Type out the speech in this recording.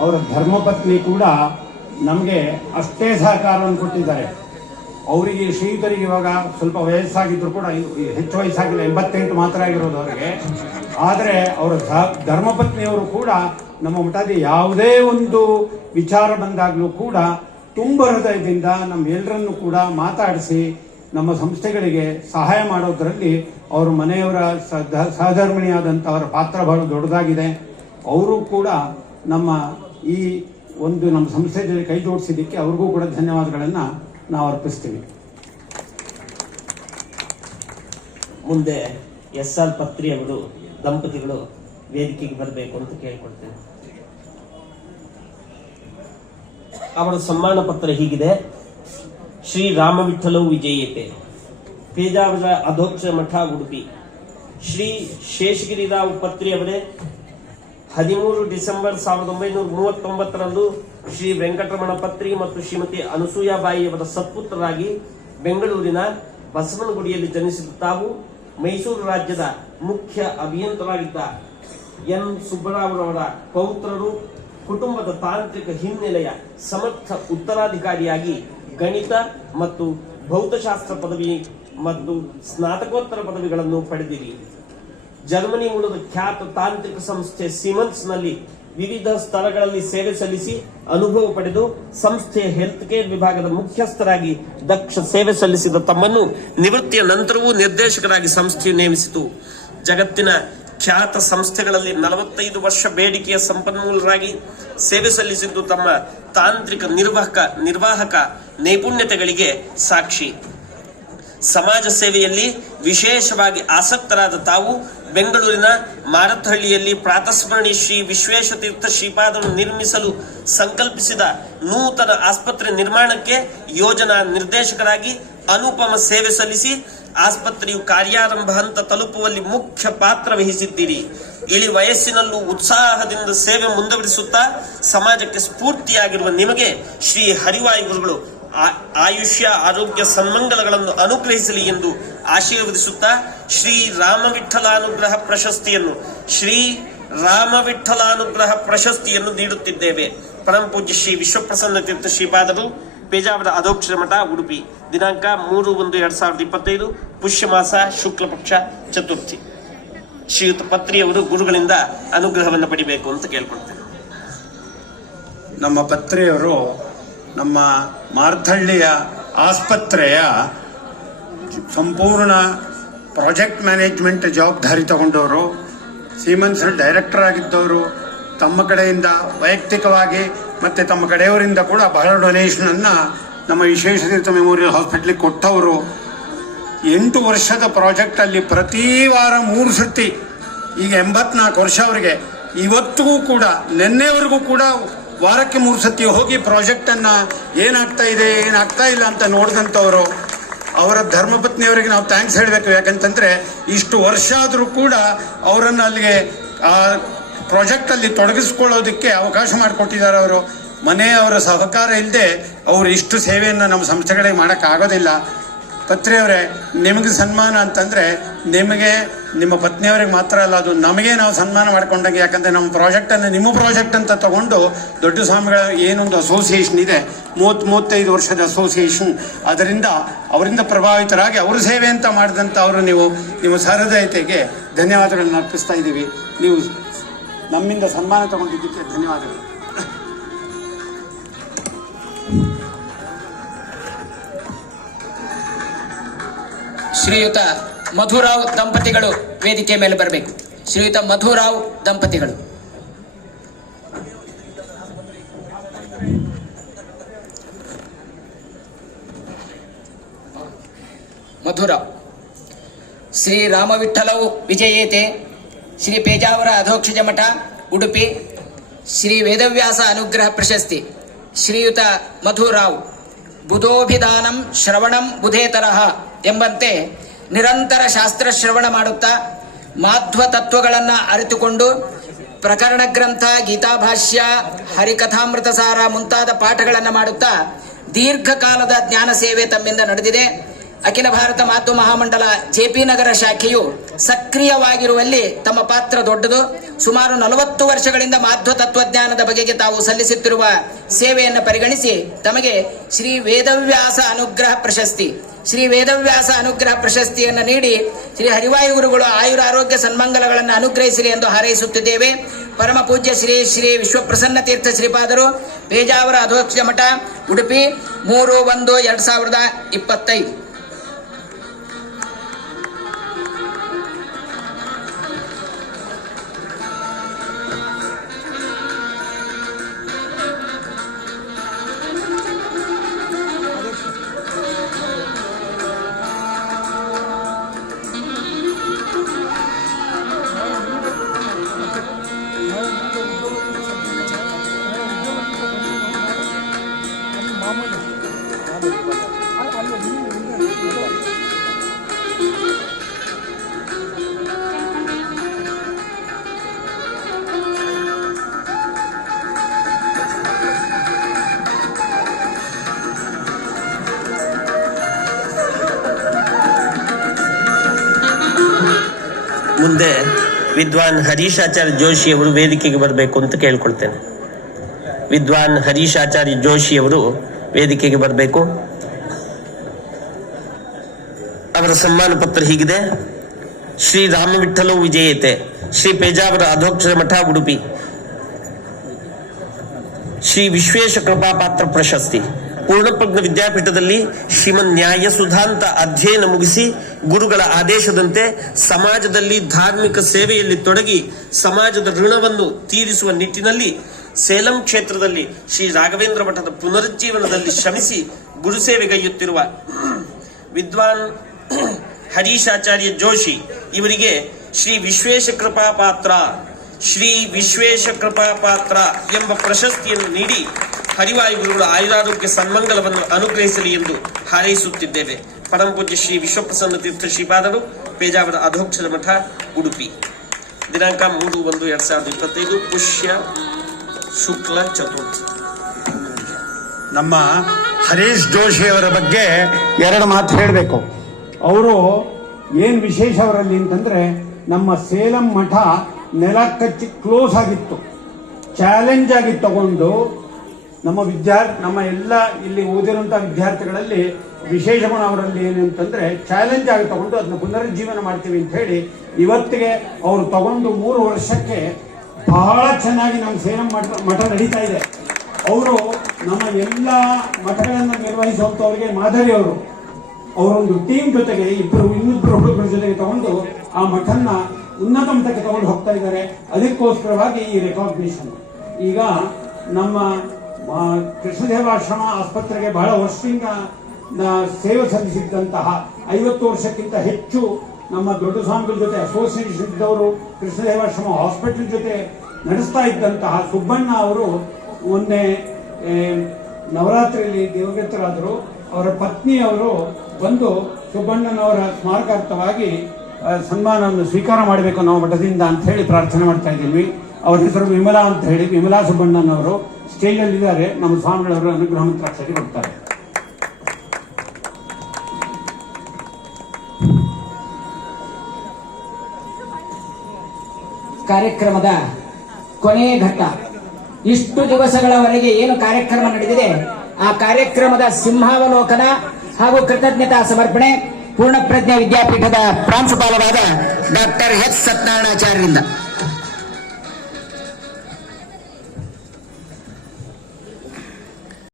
ಅವರ ಧರ್ಮಪತ್ನಿ ಕೂಡ ನಮಗೆ ಅಷ್ಟೇ ಸಹಕಾರವನ್ನು ಕೊಟ್ಟಿದ್ದಾರೆ. ಅವರಿಗೆ ಶ್ರೀಯುತರಿಗೆ ಇವಾಗ ಸ್ವಲ್ಪ ವಯಸ್ಸಾಗಿದ್ರು ಕೂಡ, ಹೆಚ್ಚು ವಯಸ್ಸಾಗಿಲ್ಲ, 88 ಮಾತ್ರ ಆಗಿರೋದು ಅವರಿಗೆ. ಆದರೆ ಅವರ ಧರ್ಮಪತ್ನಿಯವರು ಕೂಡ ನಮ್ಮ ಮಠದ ಯಾವುದೇ ಒಂದು ವಿಚಾರ ಬಂದಾಗಲೂ ಕೂಡ ತುಂಬ ಹೃದಯದಿಂದ ನಮ್ಮೆಲ್ಲರನ್ನು ಕೂಡ ಮಾತಾಡಿಸಿ ನಮ್ಮ ಸಂಸ್ಥೆಗಳಿಗೆ ಸಹಾಯ ಮಾಡೋದರಲ್ಲಿ ಅವರು ಮನೆಯವರ ಸಹಧರ್ಮಿಣಿಯಾದಂಥವರ ಪಾತ್ರ ಬಹಳ ದೊಡ್ಡದಾಗಿದೆ. ಅವರು ಕೂಡ ನಮ್ಮ ಈ ಒಂದು ನಮ್ಮ ಸಂಸ್ಥೆಯಲ್ಲಿ ಕೈ ಜೋಡಿಸಿದ್ದಕ್ಕೆ ಅವ್ರಿಗೂ ಕೂಡ ಧನ್ಯವಾದಗಳನ್ನು ನಾವು ಅರ್ಪಿಸ್ತೀವಿ. ಮುಂದೆ SR ಪತ್ರಿ ಅವರು ದಂಪತಿಗಳು ವೇದಿಕೆಗೆ ಬರಬೇಕು ಅಂತ ಕೇಳಿಕೊಳ್ತೇನೆ. ಅವರ ಸಮ್ಮಾನ ಪತ್ರ ಹೀಗಿದೆ. ಶ್ರೀ ರಾಮವಿಠಲವು ವಿಜಯತೆ, ಪೇಜಾವರ ಅಧೋಕ್ಷ ಮಠ, ಉಡುಪಿ. ಶ್ರೀ ಶೇಷಗಿರಿರಾವ್ ಪತ್ರಿ ಅವರೇ 13 ಡಿಸೆಂಬರ್ 1939ರಂದು ಶ್ರೀ ವೆಂಕಟರಮಣ ಪತ್ರಿ ಮತ್ತು ಶ್ರೀಮತಿ ಅನಸೂಯಾಬಾಯಿ ಅವರ ಸತ್ಪುತ್ರರಾಗಿ ಬೆಂಗಳೂರಿನ ಬಸವನಗುಡಿಯಲ್ಲಿ ಜನಿಸಿದ ತಾವು ಮೈಸೂರು ರಾಜ್ಯದ ಮುಖ್ಯ ಅಭಿಯಂತರಾಗಿದ್ದ ಎನ್ ಸುಬ್ಬರಾವ್ರವರ ಪೌತ್ರರು. ಕುಟುಂಬದ ತಾಂತ್ರಿಕ ಹಿನ್ನೆಲೆಯ ಸಮರ್ಥ ಉತ್ತರಾಧಿಕಾರಿಯಾಗಿ ಗಣಿತ ಮತ್ತು ಭೌತಶಾಸ್ತ್ರ ಪದವಿ ಮತ್ತು ಸ್ನಾತಕೋತ್ತರ ಪದವಿಗಳನ್ನು ಪಡೆದಿರಿ. ಜರ್ಮನಿ ಮೂಲದ ಖ್ಯಾತ ತಾಂತ್ರಿಕ ಸಂಸ್ಥೆ ಸಿಮನ್ಸ್ನಲ್ಲಿ ವಿವಿಧ ಸ್ಥಳಗಳಲ್ಲಿ ಸೇವೆ ಸಲ್ಲಿಸಿ ಅನುಭವ ಪಡೆದು ಸಂಸ್ಥೆಯ ಹೆಲ್ತ್ ಕೇರ್ ವಿಭಾಗದ ಮುಖ್ಯಸ್ಥರಾಗಿ ದಕ್ಷ ಸೇವೆ ಸಲ್ಲಿಸಿದ ತಮ್ಮನ್ನು ನಿವೃತ್ತಿಯ ನಂತರವೂ ನಿರ್ದೇಶಕರಾಗಿ ಸಂಸ್ಥೆಯು ನೇಮಿಸಿತು. ಜಗತ್ತಿನ ಖ್ಯಾತ ಸಂಸ್ಥೆಗಳಲ್ಲಿ 45 ವರ್ಷ ಬೇಡಿಕೆಯ ಸಂಪನ್ಮೂಲರಾಗಿ ಸೇವೆ ಸಲ್ಲಿಸಿದ್ದು ತಮ್ಮ ತಾಂತ್ರಿಕ ನಿರ್ವಾಹಕ ನೈಪುಣ್ಯತೆಗಳಿಗೆ ಸಾಕ್ಷಿ. ಸಮಾಜ ಸೇವೆಯಲ್ಲಿ ವಿಶೇಷವಾಗಿ ಆಸಕ್ತರಾದ ತಾವು ಬೆಂಗಳೂರಿನ ಮಾರತ್ಹಳ್ಳಿಯಲ್ಲಿ ಪ್ರಾತಸ್ಮರಣಿ ಶ್ರೀ ವಿಶ್ವೇಶತೀರ್ಥ ಶ್ರೀಪಾದರು ನಿರ್ಮಿಸಲು ಸಂಕಲ್ಪಿಸಿದ ನೂತನ ಆಸ್ಪತ್ರೆ ನಿರ್ಮಾಣಕ್ಕೆ ಯೋಜನಾ ನಿರ್ದೇಶಕರಾಗಿ ಅನುಪಮ ಸೇವೆ ಸಲ್ಲಿಸಿ ಆಸ್ಪತ್ರೆಯು ಕಾರ್ಯಾರಂಭ ಹಂತ ತಲುಪುವಲ್ಲಿ ಮುಖ್ಯ ಪಾತ್ರ ವಹಿಸಿದ್ದೀರಿ. ಇಳಿ ವಯಸ್ಸಿನಲ್ಲೂ ಉತ್ಸಾಹದಿಂದ ಸೇವೆ ಮುಂದುವರಿಸುತ್ತಾ ಸಮಾಜಕ್ಕೆ ಸ್ಫೂರ್ತಿಯಾಗಿರುವ ನಿಮಗೆ ಶ್ರೀ ಹರಿವಾಯುಗುರುಗಳು ಆಯುಷ್ಯ ಆರೋಗ್ಯ ಸನ್ಮಂಗಲಗಳನ್ನು ಅನುಗ್ರಹಿಸಲಿ ಎಂದು ಆಶೀರ್ವದಿಸುತ್ತಾ ಶ್ರೀ ರಾಮವಿಠಲಾನುಗ್ರಹ ಪ್ರಶಸ್ತಿಯನ್ನು ನೀಡುತ್ತಿದ್ದೇವೆ. ಪರಮ ಪೂಜ್ಯ ಶ್ರೀ ವಿಶ್ವಪ್ರಸನ್ನ ತೀರ್ಥ ಶ್ರೀಪಾದರು, ಪೇಜಾವರ ಅಧೋಕ್ಷರ ಮಠ, ಉಡುಪಿ. ದಿನಾಂಕ 3/1/2025 ಪುಷ್ಯ ಮಾಸ ಶುಕ್ಲ ಪಕ್ಷ ಚತುರ್ಥಿ. ಶ್ರೀಯುತ ಪತ್ರಿಯವರು ಗುರುಗಳಿಂದ ಅನುಗ್ರಹವನ್ನು ಪಡಿಬೇಕು ಅಂತ ಕೇಳ್ಕೊಳ್ತೇನೆ. ನಮ್ಮ ಪತ್ರಿಯವರು ನಮ್ಮ ಮಾರತ್ಹಳ್ಳಿಯ ಆಸ್ಪತ್ರೆಯ ಸಂಪೂರ್ಣ ಪ್ರಾಜೆಕ್ಟ್ ಮ್ಯಾನೇಜ್ಮೆಂಟ್ ಜವಾಬ್ದಾರಿ ತಗೊಂಡವರು, ಸೀಮನ್ಸ್ ಡೈರೆಕ್ಟರ್ ಆಗಿದ್ದವರು. ತಮ್ಮ ಕಡೆಯಿಂದ ವೈಯಕ್ತಿಕವಾಗಿ ಮತ್ತು ತಮ್ಮ ಕಡೆಯವರಿಂದ ಕೂಡ ಬಹಳ ಡೊನೇಷನನ್ನು ನಮ್ಮ ವಿಶ್ವೇಶತೀರ್ಥ ಮೆಮೋರಿಯಲ್ ಹಾಸ್ಪಿಟ್ಲಿಗೆ ಕೊಟ್ಟವರು. 8 ವರ್ಷದ ಪ್ರಾಜೆಕ್ಟಲ್ಲಿ ಪ್ರತಿ ವಾರ 3 ಸತಿ, ಈಗ 84 ವರ್ಷ ಅವರಿಗೆ. ಇವತ್ತಿಗೂ ಕೂಡ, ನಿನ್ನೆವರೆಗೂ ಕೂಡ ವಾರಕ್ಕೆ 3 ಸತಿ ಹೋಗಿ ಪ್ರಾಜೆಕ್ಟನ್ನು ಏನಾಗ್ತಾ ಇದೆ ಏನಾಗ್ತಾ ಇಲ್ಲ ಅಂತ ನೋಡಿದಂಥವರು. ಅವರ ಧರ್ಮಪತ್ನಿಯವರಿಗೆ ನಾವು ಥ್ಯಾಂಕ್ಸ್ ಹೇಳಬೇಕು. ಯಾಕಂತಂದರೆ ಇಷ್ಟು ವರ್ಷ ಆದರೂ ಕೂಡ ಅವರನ್ನು ಅಲ್ಲಿಗೆ ಆ ಪ್ರಾಜೆಕ್ಟಲ್ಲಿ ತೊಡಗಿಸ್ಕೊಳ್ಳೋದಕ್ಕೆ ಅವಕಾಶ ಮಾಡಿಕೊಟ್ಟಿದ್ದಾರೆ. ಅವರು ಮನೆಯವರ ಸಹಕಾರ ಇಲ್ಲದೆ ಅವರು ಇಷ್ಟು ಸೇವೆಯನ್ನು ನಮ್ಮ ಸಂಸ್ಥೆಗಳಿಗೆ ಮಾಡೋಕ್ಕಾಗೋದಿಲ್ಲ. ಪತ್ರಿಯವರೇ, ನಿಮಗೆ ಸನ್ಮಾನ ಅಂತಂದರೆ ನಿಮಗೆ, ನಿಮ್ಮ ಪತ್ನಿಯವರಿಗೆ ಮಾತ್ರ ಅಲ್ಲ, ಅದು ನಮಗೆ ನಾವು ಸನ್ಮಾನ ಮಾಡ್ಕೊಂಡಂಗೆ. ಯಾಕಂದರೆ ನಮ್ಮ ಪ್ರಾಜೆಕ್ಟನ್ನು ನಿಮ್ಮ ಪ್ರಾಜೆಕ್ಟ್ ಅಂತ ತಗೊಂಡು ದೊಡ್ಡ ಸ್ವಾಮಿಗಳ ಏನೊಂದು ಅಸೋಸಿಯೇಷನ್ ಇದೆ, 30-35 ವರ್ಷದ ಅಸೋಸಿಯೇಷನ್, ಅದರಿಂದ ಅವರಿಂದ ಪ್ರಭಾವಿತರಾಗಿ ಅವರು ಸೇವೆ ಅಂತ ಮಾಡಿದಂಥ ಅವರು ನಿಮ್ಮ ಸಹೃದಯತೆಗೆ ಧನ್ಯವಾದಗಳನ್ನು ಅರ್ಪಿಸ್ತಾ ಇದ್ದೀವಿ. ನೀವು ನಮ್ಮಿಂದ ಸನ್ಮಾನ ತಗೊಂಡಿದ್ದಕ್ಕೆ ಧನ್ಯವಾದಗಳು. ಶ್ರೀಯುತ ಮಧುರಾವ್ ದಂಪತಿಗಳು ವೇದಿಕೆ ಮೇಲೆ ಬರಬೇಕು. ಶ್ರೀಯುತ ಮಧುರಾವ್ ದಂಪತಿಗಳು. ಮಧುರಾವ್. ಶ್ರೀ ರಾಮವಿಠಲವು ವಿಜಯೇತೆ, ಶ್ರೀ ಪೇಜಾವರ ಅಧೋಕ್ಷಜ ಮಠ, ಉಡುಪಿ. ಶ್ರೀ ವೇದವ್ಯಾಸ ಅನುಗ್ರಹ ಪ್ರಶಸ್ತಿ. ಶ್ರೀಯುತ ಮಧುರಾವ್. ಬುಧೋಭಿಧಾನಂ ಶ್ರವಣಂ ಬುಧೇತರಹ ಎಂಬಂತೆ ನಿರಂತರ ಶಾಸ್ತ್ರ ಶ್ರವಣ ಮಾಡುತ್ತಾ ಮಾಧ್ವ ತತ್ವಗಳನ್ನು ಅರಿತುಕೊಂಡು ಪ್ರಕರಣ ಗ್ರಂಥ, ಗೀತಾಭಾಷ್ಯ, ಹರಿಕಥಾಮೃತ ಸಾರ ಮುಂತಾದ ಪಾಠಗಳನ್ನು ಮಾಡುತ್ತಾ ದೀರ್ಘಕಾಲದ ಜ್ಞಾನ ಸೇವೆ ತಮ್ಮಿಂದ ನಡೆದಿದೆ. ಅಖಿಲ ಭಾರತ ಮಾಧ್ವ ಮಹಾಮಂಡಲ ಜೆಪಿ ನಗರ ಶಾಖೆಯು ಸಕ್ರಿಯವಾಗಿರುವಲ್ಲಿ ತಮ್ಮ ಪಾತ್ರ ದೊಡ್ಡದು. ಸುಮಾರು 40 ವರ್ಷಗಳಿಂದ ಮಾಧ್ವ ತತ್ವಜ್ಞಾನದ ಬಗೆಗೆ ತಾವು ಸಲ್ಲಿಸುತ್ತಿರುವ ಸೇವೆಯನ್ನು ಪರಿಗಣಿಸಿ ತಮಗೆ ಶ್ರೀ ವೇದವ್ಯಾಸ ಅನುಗ್ರಹ ಪ್ರಶಸ್ತಿ ಪ್ರಶಸ್ತಿಯನ್ನು ನೀಡಿ ಶ್ರೀ ಹರಿವಾಯು ಗುರುಗಳು ಆಯುರಾರೋಗ್ಯ ಸನ್ಮಂಗಲಗಳನ್ನು ಅನುಗ್ರಹಿಸಲಿ ಎಂದು ಹಾರೈಸುತ್ತಿದ್ದೇವೆ. ಪರಮ ಪೂಜ್ಯ ಶ್ರೀ ಶ್ರೀ ವಿಶ್ವಪ್ರಸನ್ನ ತೀರ್ಥ ಶ್ರೀಪಾದರು, ಪೇಜಾವರ ಅಧೋಕ್ಷಜ ಮಠ, ಉಡುಪಿ, 3/1/2025. ಮುಂದೆ ವಿದ್ವಾನ್ ಹರೀಶಾಚಾರ್ಯ ಜೋಶಿ ಅವರು ವೇದಿಕೆಗೆ ಬರಬೇಕು ಅಂತ ಕೇಳ್ಕೊಳ್ತೇನೆ. ವಿದ್ವಾನ್ ಹರೀಶಾಚಾರ್ಯ ಜೋಶಿ ಅವರು ವೇದಿಕೆಗೆ ಬರಬೇಕು. ಅವರ ಸನ್ಮಾನ ಪತ್ರ ಹೀಗಿದೆ. ಶ್ರೀ ರಾಮವಿಠ್ಠಲೋ ವಿಜಯತೆ, ಶ್ರೀ ಪೇಜಾವರ ಅಧೋಕ್ಷರ ಮಠ, ಉಡುಪಿ, ಶ್ರೀ ವಿಶ್ವೇಶ ಕೃಪಾ ಪಾತ್ರ ಪ್ರಶಸ್ತಿ. ಪೂರ್ಣಪ್ರಜ್ಞ ವಿದ್ಯಾಪೀಠದಲ್ಲಿ ಶ್ರೀಮನ್ ನ್ಯಾಯ ಸುಧಾಂತ ಅಧ್ಯಯನ ಮುಗಿಸಿ ಗುರುಗಳ ಆದೇಶದಂತೆ ಸಮಾಜದಲ್ಲಿ ಧಾರ್ಮಿಕ ಸೇವೆಯಲ್ಲಿ ತೊಡಗಿ ಸಮಾಜದ ಋಣವನ್ನು ತೀರಿಸುವ ನಿಟ್ಟಿನಲ್ಲಿ ಸೇಲಂ ಕ್ಷೇತ್ರದಲ್ಲಿ ಶ್ರೀ ರಾಘವೇಂದ್ರ ಮಠದ ಪುನರುಜ್ಜೀವನದಲ್ಲಿ ಶ್ರಮಿಸಿ ಗುರುಸೇವೆಗೈಯುತ್ತಿರುವ ವಿದ್ವಾನ್ ಹರೀಶಾಚಾರ್ಯ ಜೋಶಿ ಇವರಿಗೆ ಶ್ರೀ ವಿಶ್ವೇಶ ಕೃಪಾ ಪಾತ್ರ ಎಂಬ ಪ್ರಶಸ್ತಿಯನ್ನು ನೀಡಿ ಹರಿವಾಯು ಗುರುಗಳ ಆಯುರಾರೋಗ್ಯ ಸನ್ಮಂಗಲವನ್ನು ಅನುಗ್ರಹಿಸಲಿ ಎಂದು ಹಾರೈಸುತ್ತಿದ್ದೇವೆ. ಪರಮ ಪೂಜ್ಯ ಶ್ರೀ ವಿಶ್ವಪ್ರಸನ್ನ ತೀರ್ಥ ಶ್ರೀಪಾದರು, ಪೇಜಾವರ ಅಧೋಕ್ಷರ ಮಠ, ಉಡುಪಿ. ದಿನಾಂಕ 3/1/2025, ಪುಷ್ಯ ಶುಕ್ಲ ಚತುರ್ಥಿ. ನಮ್ಮ ಹರೀಶ್ ಜೋಶಿ ಅವರ ಬಗ್ಗೆ 2 ಮಾತು ಹೇಳಬೇಕು. ಅವರು ಏನು ವಿಶೇಷ ಅವರಲ್ಲಿ ಅಂತಂದ್ರೆ, ನಮ್ಮ ಸೇಲಂ ಮಠ ನೆಲ ಕಚ್ಚಿ ಕ್ಲೋಸ್ ಆಗಿತ್ತು, ಚಾಲೆಂಜ್ ಆಗಿ ತಗೊಂಡು ನಮ್ಮ ಎಲ್ಲ ಇಲ್ಲಿ ಓದಿರುವಂತಹ ವಿದ್ಯಾರ್ಥಿಗಳಲ್ಲಿ ವಿಶೇಷ ಗುಣ ಅವರಲ್ಲಿ ಏನಂತಂದ್ರೆ ಚಾಲೆಂಜ್ ಆಗಿ ತಗೊಂಡು ಅದನ್ನ ಪುನರುಜ್ಜೀವನ ಮಾಡ್ತೀವಿ ಅಂತ ಹೇಳಿ ಇವತ್ತಿಗೆ ಅವರು ತಗೊಂಡು 3 ವರ್ಷಕ್ಕೆ ಬಹಳ ಚೆನ್ನಾಗಿ ನಮ್ಮ ಸೇಲಂ ಮಠ ನಡೀತಾ ಇದೆ. ಅವರು ನಮ್ಮ ಎಲ್ಲ ಮಠಗಳನ್ನು ನಿರ್ವಹಿಸುವಂತವರಿಗೆ ಮಾದರಿ. ಅವರೊಂದು ಟೀಮ್ ಜೊತೆಗೆ ಇನ್ನಿಬ್ಬರು ಹುಡುಗರ ಜೊತೆಗೆ ತಗೊಂಡು ಆ ಮಠನ್ನ ಉನ್ನತ ಮಟ್ಟಕ್ಕೆ ತಗೊಂಡು ಹೋಗ್ತಾ ಇದ್ದಾರೆ. ಅದಕ್ಕೋಸ್ಕರವಾಗಿ ಈ ರೆಕಾಗ್ನಿಷನ್. ಈಗ ನಮ್ಮ ಕೃಷ್ಣದೇವಾಶ್ರಮ ಆಸ್ಪತ್ರೆಗೆ ಬಹಳ ವರ್ಷದಿಂದ ಸೇವೆ ಸಲ್ಲಿಸಿದ್ದಂತಹ 50 ವರ್ಷಕ್ಕಿಂತ ಹೆಚ್ಚು ನಮ್ಮ ದೊಡ್ಡ ಸ್ವಾಮಿಗಳ ಜೊತೆ ಅಸೋಸಿಯೇಷನ್ ಇದ್ದವರು, ಕೃಷ್ಣದೇವಾಶ್ರಮ ಹಾಸ್ಪಿಟಲ್ ಜೊತೆ ನಡೆಸ್ತಾ ಇದ್ದಂತಹ ಸುಬ್ಬಣ್ಣ ಅವರು ಮೊನ್ನೆ ನವರಾತ್ರಿಯಲ್ಲಿ ದೇವಗತರಾದರು. ಅವರ ಪತ್ನಿಯವರು ಬಂದು ಸುಬ್ಬಣ್ಣನವರ ಸ್ಮಾರಕಾರ್ಥವಾಗಿ ಸನ್ಮಾನವನ್ನು ಸ್ವೀಕಾರ ಮಾಡಬೇಕು ನಾವು ಮಠದಿಂದ ಅಂತ ಹೇಳಿ ಪ್ರಾರ್ಥನೆ ಮಾಡ್ತಾ ಇದ್ದೀವಿ. ಅವರ ಹೆಸರು ವಿಮಲಾ ಅಂತ ಹೇಳಿ, ವಿಮಲಾ ಸುಬ್ಬಣ್ಣನವರು ಸ್ಟೇಜಲ್ಲಿ ಇದ್ದಾರೆ. ನಮ್ಮ ಸ್ವಾಮಿಗಳವರು ಅನುಗ್ರಹ ಮಂತ್ರಾಕ್ಷರಿ ಕೊಡ್ತಾರೆ. ಕಾರ್ಯಕ್ರಮದ ಕೊನೆಯ ಘಟ್ಟ. ಇಷ್ಟು ದಿವಸಗಳವರೆಗೆ ಏನು ಕಾರ್ಯಕ್ರಮ ನಡೆದಿದೆ ಆ ಕಾರ್ಯಕ್ರಮದ ಸಿಂಹಾವಲೋಕನ ಹಾಗೂ ಕೃತಜ್ಞತಾ ಸಮರ್ಪಣೆ ಪೂರ್ಣಪ್ರಜ್ಞ ವಿದ್ಯಾಪೀಠದ ಪ್ರಾಂಶುಪಾಲರಾದ ಡಾಕ್ಟರ್ ಎಚ್ ಸತ್ಯನಾರಾಯಣಾಚಾರ್ಯರಿಂದ.